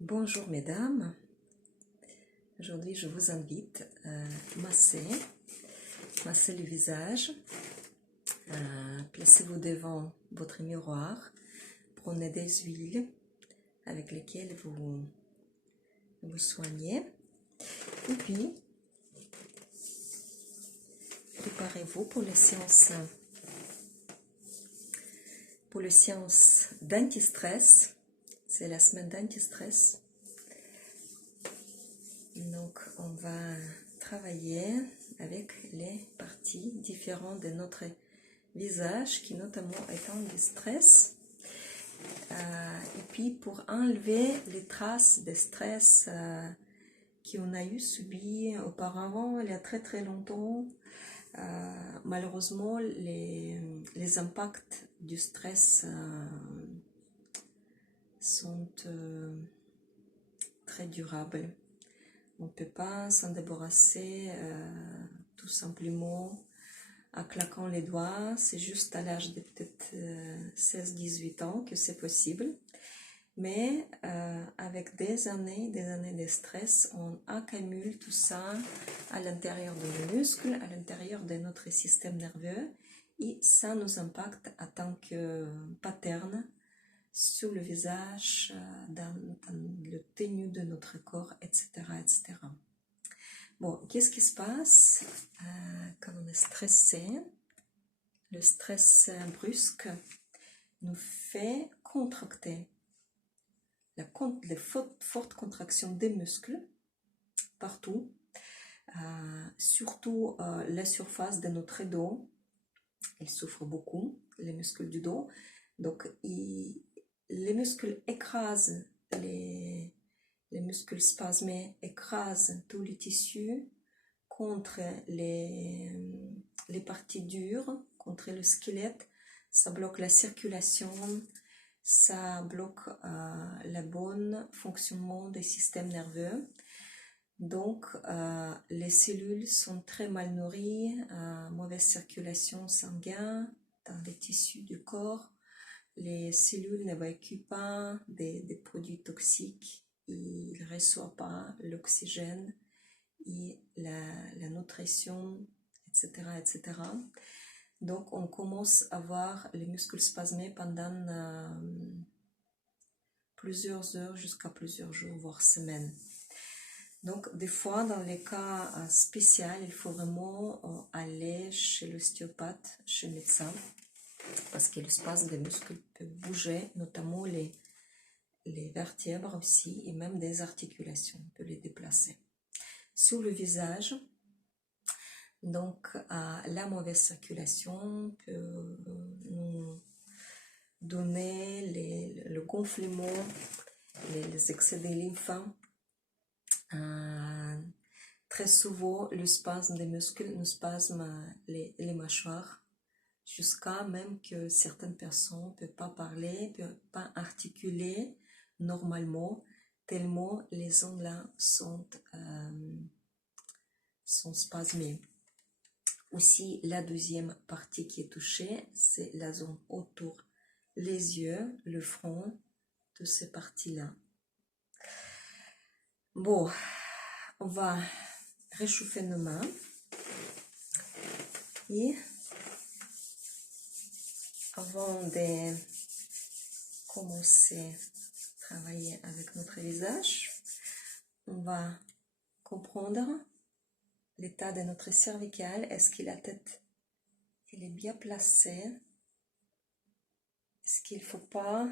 Bonjour mesdames, aujourd'hui je vous invite à masser le visage. Placez-vous devant votre miroir, prenez des huiles avec lesquelles vous soignez et puis préparez-vous pour les séances d'anti-stress. C'est la semaine d'anti-stress. Donc, on va travailler avec les parties différentes de notre visage qui notamment est en stress. Et puis, pour enlever les traces de stress qu'on a eu subi auparavant, il y a très très longtemps, malheureusement, les impacts du stress sont très durables. On ne peut pas s'en débarrasser tout simplement en claquant les doigts. C'est juste à l'âge de peut-être 16-18 ans que c'est possible. Mais avec des années de stress, on accumule tout ça à l'intérieur de nos muscles, à l'intérieur de notre système nerveux, et ça nous impacte en tant que pattern sur le visage, dans le tenue de notre corps, etc. etc. Bon, qu'est-ce qui se passe quand on est stressé? Le stress brusque nous fait contracter. Les fortes contractions des muscles partout, surtout la surface de notre dos. Il souffre beaucoup, les muscles du dos. Donc, les muscles écrasent, les muscles spasmés écrasent tous les tissus contre les parties dures, contre le squelette. Ça bloque la circulation, ça bloque le bon fonctionnement des systèmes nerveux. Donc, les cellules sont très mal nourries, mauvaise circulation sanguine dans les tissus du corps. Les cellules n'évacuent pas des produits toxiques, ils ne reçoivent pas l'oxygène et la nutrition, etc., etc. Donc, on commence à voir les muscles spasmés pendant plusieurs heures jusqu'à plusieurs jours, voire semaines. Donc, des fois, dans les cas spéciaux, il faut vraiment aller chez l'ostéopathe, chez le médecin, parce que l'espace des muscles peut bouger, notamment les vertèbres aussi, et même des articulations, on peut les déplacer. Sur le visage, donc la mauvaise circulation peut nous donner le gonflement, les excès de lymphe. Très souvent, le spasme des muscles nous spasme les mâchoires, jusqu'à même que certaines personnes ne peuvent pas parler, ne peuvent pas articuler normalement, tellement les ongles sont spasmés. Aussi, la deuxième partie qui est touchée, c'est la zone autour, les yeux, le front, toutes ces parties-là. Bon, on va réchauffer nos mains et avant de commencer à travailler avec notre visage, on va comprendre l'état de notre cervicale. Est-ce que la tête elle est bien placée? Est-ce qu'il ne faut pas,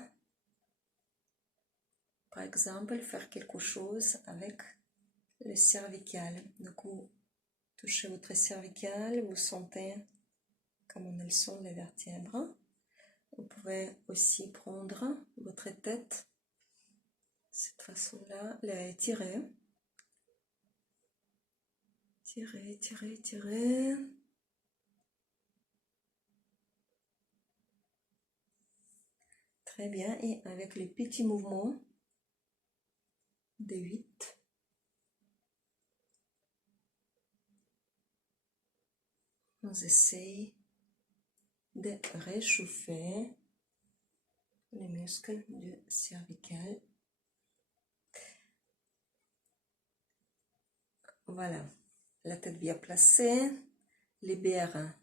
par exemple, faire quelque chose avec le cervical? Donc, vous touchez votre cervicale, vous sentez comment elles sont les vertèbres. Vous pouvez aussi prendre votre tête de cette façon-là, la étirer. Tirer, tirer, tirer. Très bien. Et avec les petits mouvements de 8, on essaye de réchauffer les muscles du cervical. Voilà, la tête bien placée, libère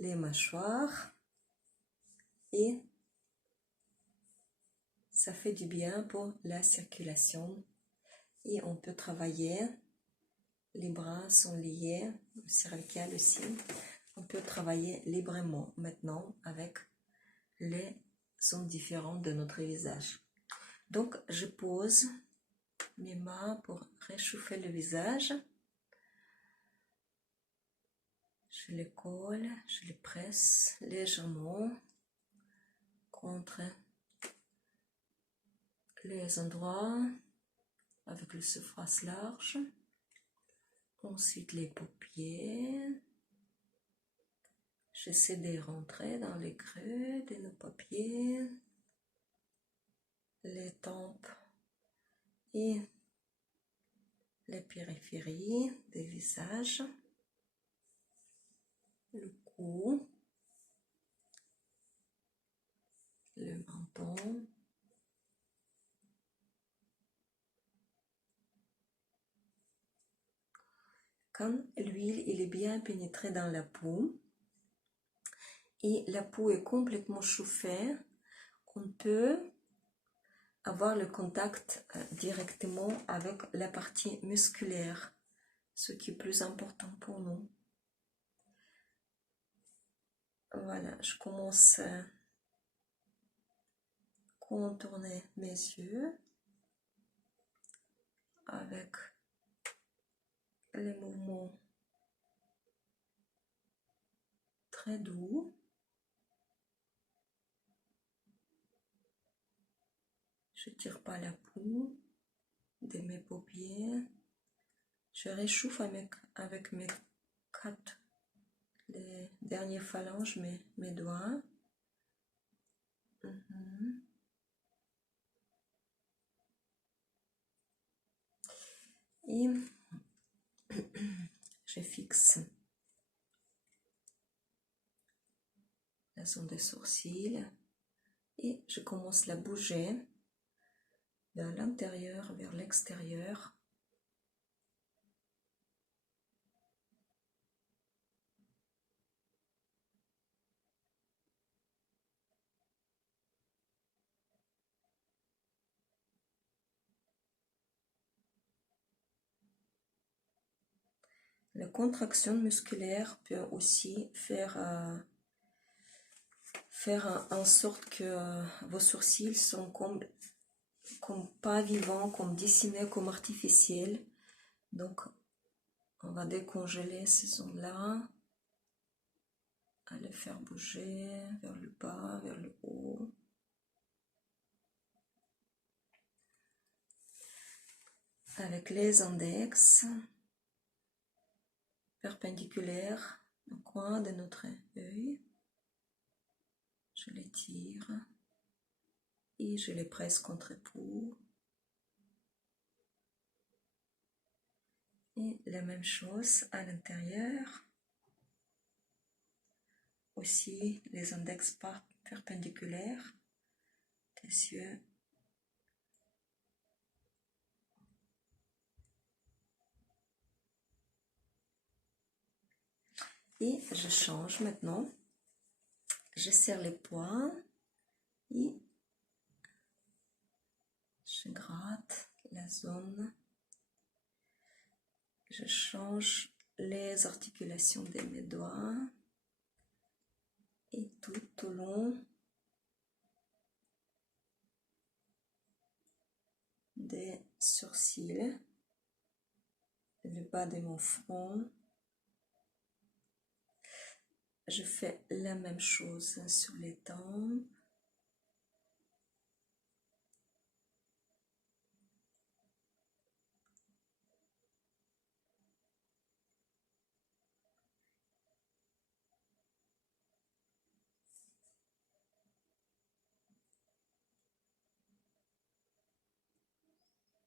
les mâchoires et ça fait du bien pour la circulation. Et on peut travailler, les bras sont liés, le cervical aussi. On peut travailler librement maintenant avec les zones différentes de notre visage. Donc, je pose mes mains pour réchauffer le visage. Je les colle, je les presse légèrement contre les endroits avec le surface large. Ensuite, les paupières. J'essaie de rentrer dans les creux de nos paupières, les tempes et les périphéries des visages, le cou, le menton, quand l'huile est bien pénétrée dans la peau et la peau est complètement chauffée, on peut avoir le contact directement avec la partie musculaire, ce qui est plus important pour nous. Voilà, je commence à contourner mes yeux avec les mouvements très doux. Je ne tire pas la peau de mes paupières. Je réchauffe avec mes les dernières phalanges, mes doigts. Et je fixe la zone des sourcils et je commence à bouger de l'intérieur vers l'extérieur. La contraction musculaire peut aussi faire en sorte que vos sourcils sont comme pas vivants, comme dessinés, comme artificiels. Donc, on va décongeler ces zones-là, à les faire bouger vers le bas, vers le haut. Avec les index perpendiculaires au coin de notre œil, je les tire et je les presse contre épaule. Et la même chose à l'intérieur. Aussi les index perpendiculaires des yeux. Et je change maintenant. Je serre les poings et je gratte la zone. Je change les articulations de mes doigts et tout au long des sourcils, le bas de mon front. Je fais la même chose sur les tempes.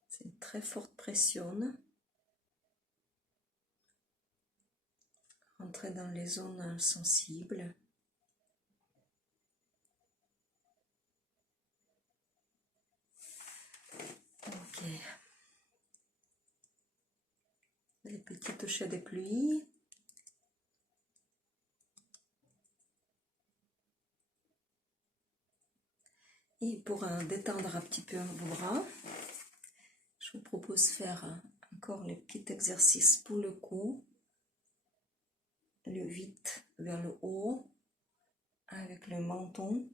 C'est une très forte pression. Entrer dans les zones sensibles. Ok. petit toucher de pluie. Et pour détendre un petit peu vos bras, je vous propose de faire encore les petits exercices pour le cou. Le 8 vers le haut, avec le menton.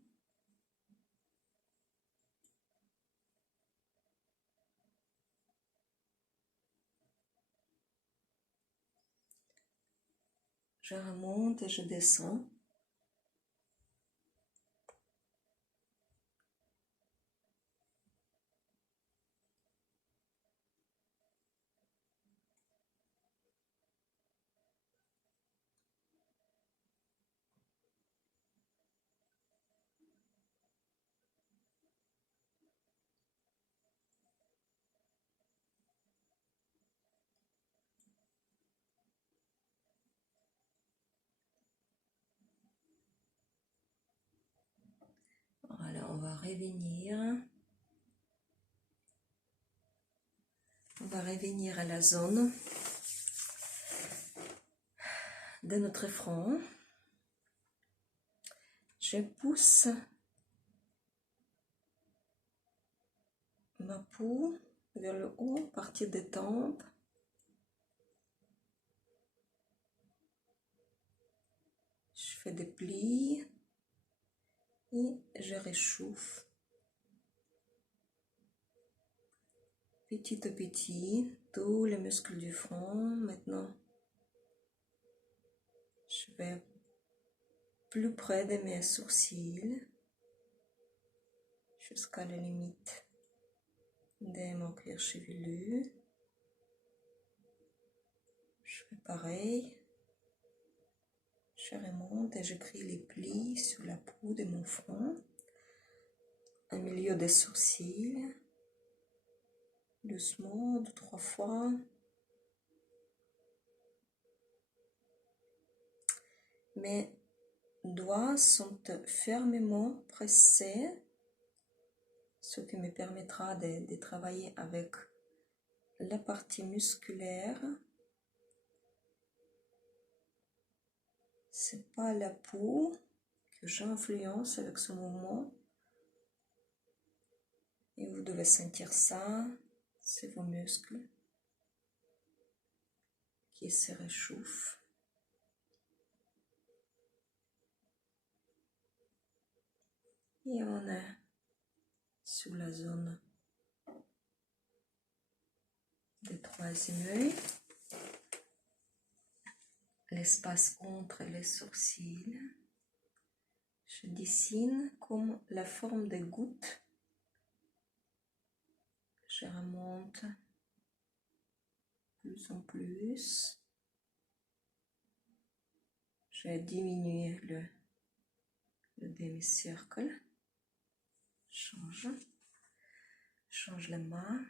Je remonte et je descends. Voilà, on va revenir. On va revenir à la zone de notre front. Je pousse ma peau vers le haut, à partir des tempes. Je fais des plis et je réchauffe petit à petit tous les muscles du front. Maintenant, je vais plus près de mes sourcils jusqu'à la limite de mon cuir chevelu. Je fais pareil. Je remonte et je crée les plis sur la peau de mon front, au milieu des sourcils, doucement, 2-3 fois. Mes doigts sont fermement pressés, ce qui me permettra de travailler avec la partie musculaire. C'est pas la peau que j'influence avec ce mouvement. Et vous devez sentir ça, c'est vos muscles qui se réchauffent. Et on est sur la zone des troisième œil, l'espace entre les sourcils. Je dessine comme la forme des gouttes. Je remonte plus en plus. Je vais diminuer le demi-cercle. Change la main.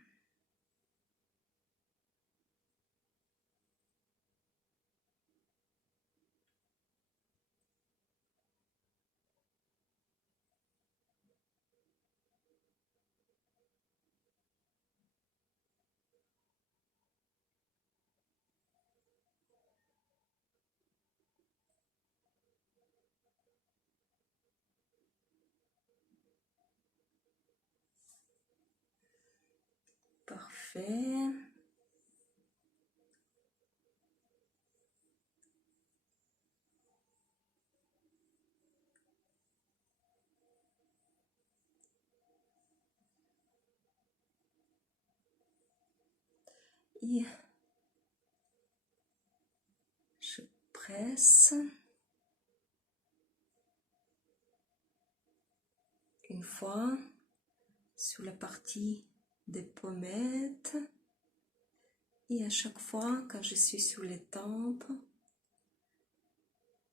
Parfait. Et je presse une fois sur la partie des pommettes et à chaque fois quand je suis sur les tempes,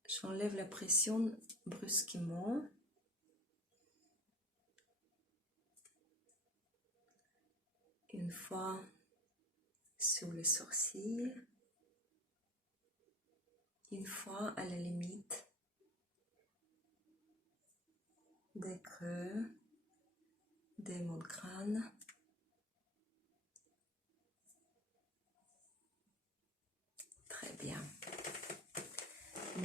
j'enlève la pression brusquement. Une fois sur les sourcils, une fois à la limite des creux de mon crâne.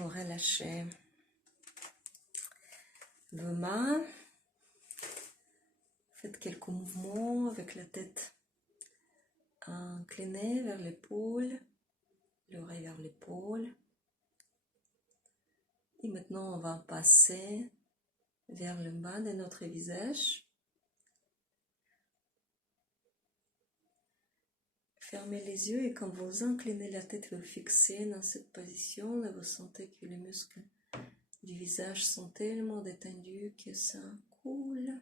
maintenant relâchez vos mains. Faites quelques mouvements avec la tête inclinée vers l'épaule, l'oreille vers l'épaule. Et maintenant, on va passer vers le bas de notre visage. Fermez les yeux et quand vous inclinez la tête, vous fixez dans cette position et vous sentez que les muscles du visage sont tellement détendus que ça coule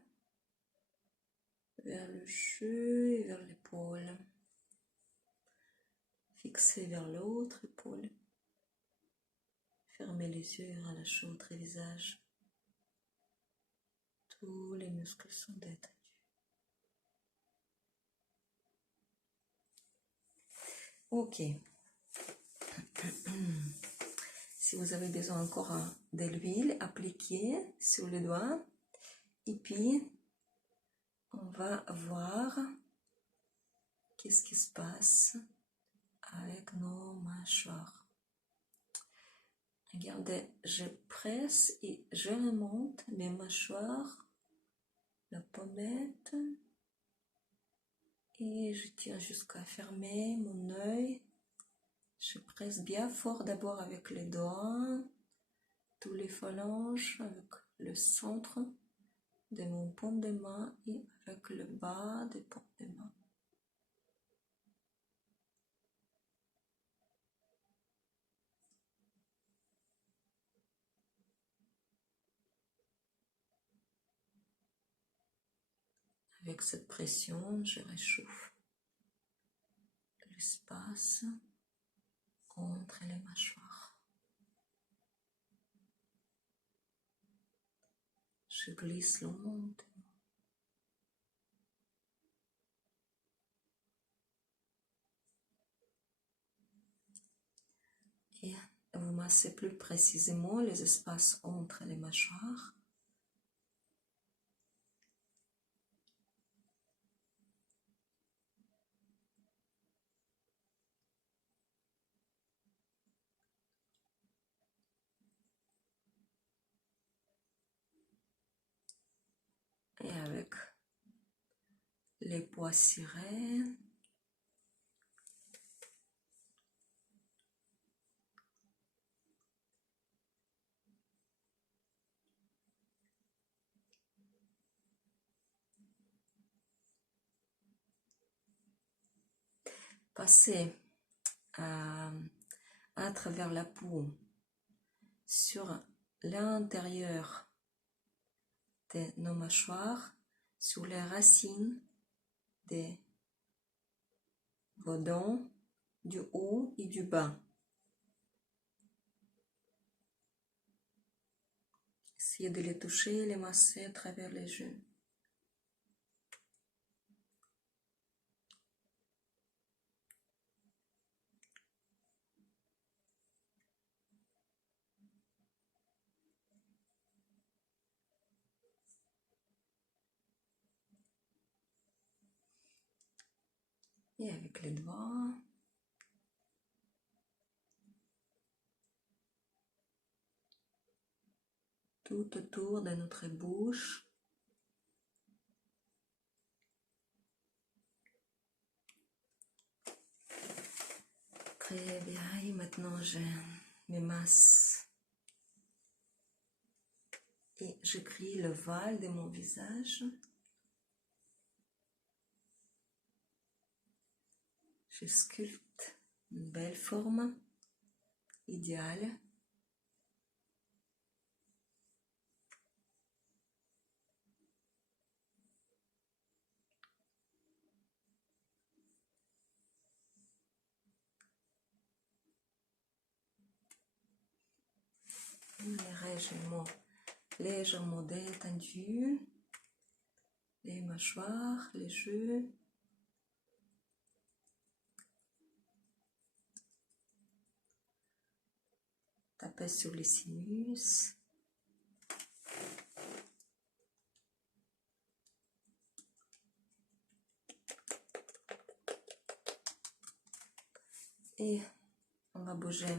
vers le jeu et vers l'épaule. Fixez vers l'autre épaule. Fermez les yeux et relâchez votre visage. Tous les muscles sont détendus. Ok. Si vous avez besoin encore de l'huile, appliquez sur le doigt. Et puis, on va voir qu'est-ce qui se passe avec nos mâchoires. Regardez, je presse et je remonte mes mâchoires, la pommette, et je tiens jusqu'à fermer mon œil. Je presse bien fort d'abord avec les doigts, tous les phalanges, avec le centre de mon paume de main et avec le bas des paumes de main. Avec cette pression, je réchauffe l'espace entre les mâchoires. Je glisse lentement. Et vous massez plus précisément les espaces entre les mâchoires. Et avec les poings serrés, passez à travers la peau sur l'intérieur de nos mâchoires, sur les racines de vos dents, du haut et du bas. Essayez de les toucher, les masser à travers les yeux. Et avec les doigts, tout autour de notre bouche. Très bien, et maintenant je me masse et je crie le val de mon visage. Je sculpte une belle forme idéale. Les régiments légèrement détendus, les mâchoires, les yeux. Tapez sur les sinus. Et on va bouger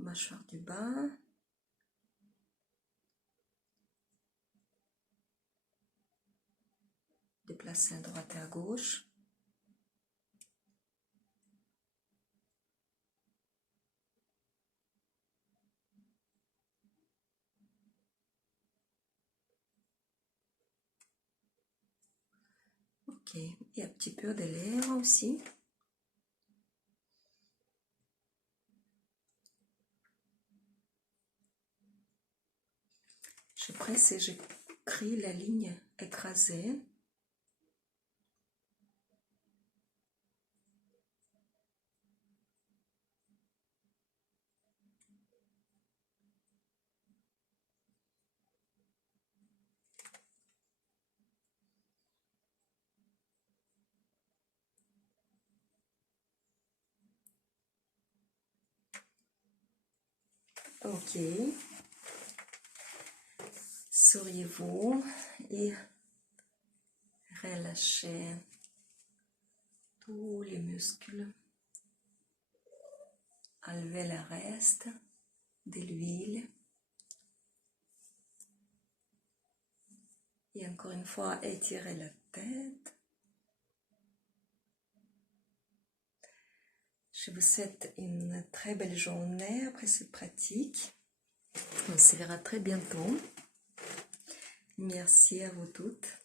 mâchoire du bas. Déplacer à droite et à gauche. Ok, et un petit peu de lèvres aussi. Je presse et j'écris la ligne écrasée. Ok. Souriez-vous et relâchez tous les muscles. Enlevez le reste de l'huile. Et encore une fois, étirez la tête. Je vous souhaite une très belle journée après cette pratique. On se verra très bientôt. Merci à vous toutes.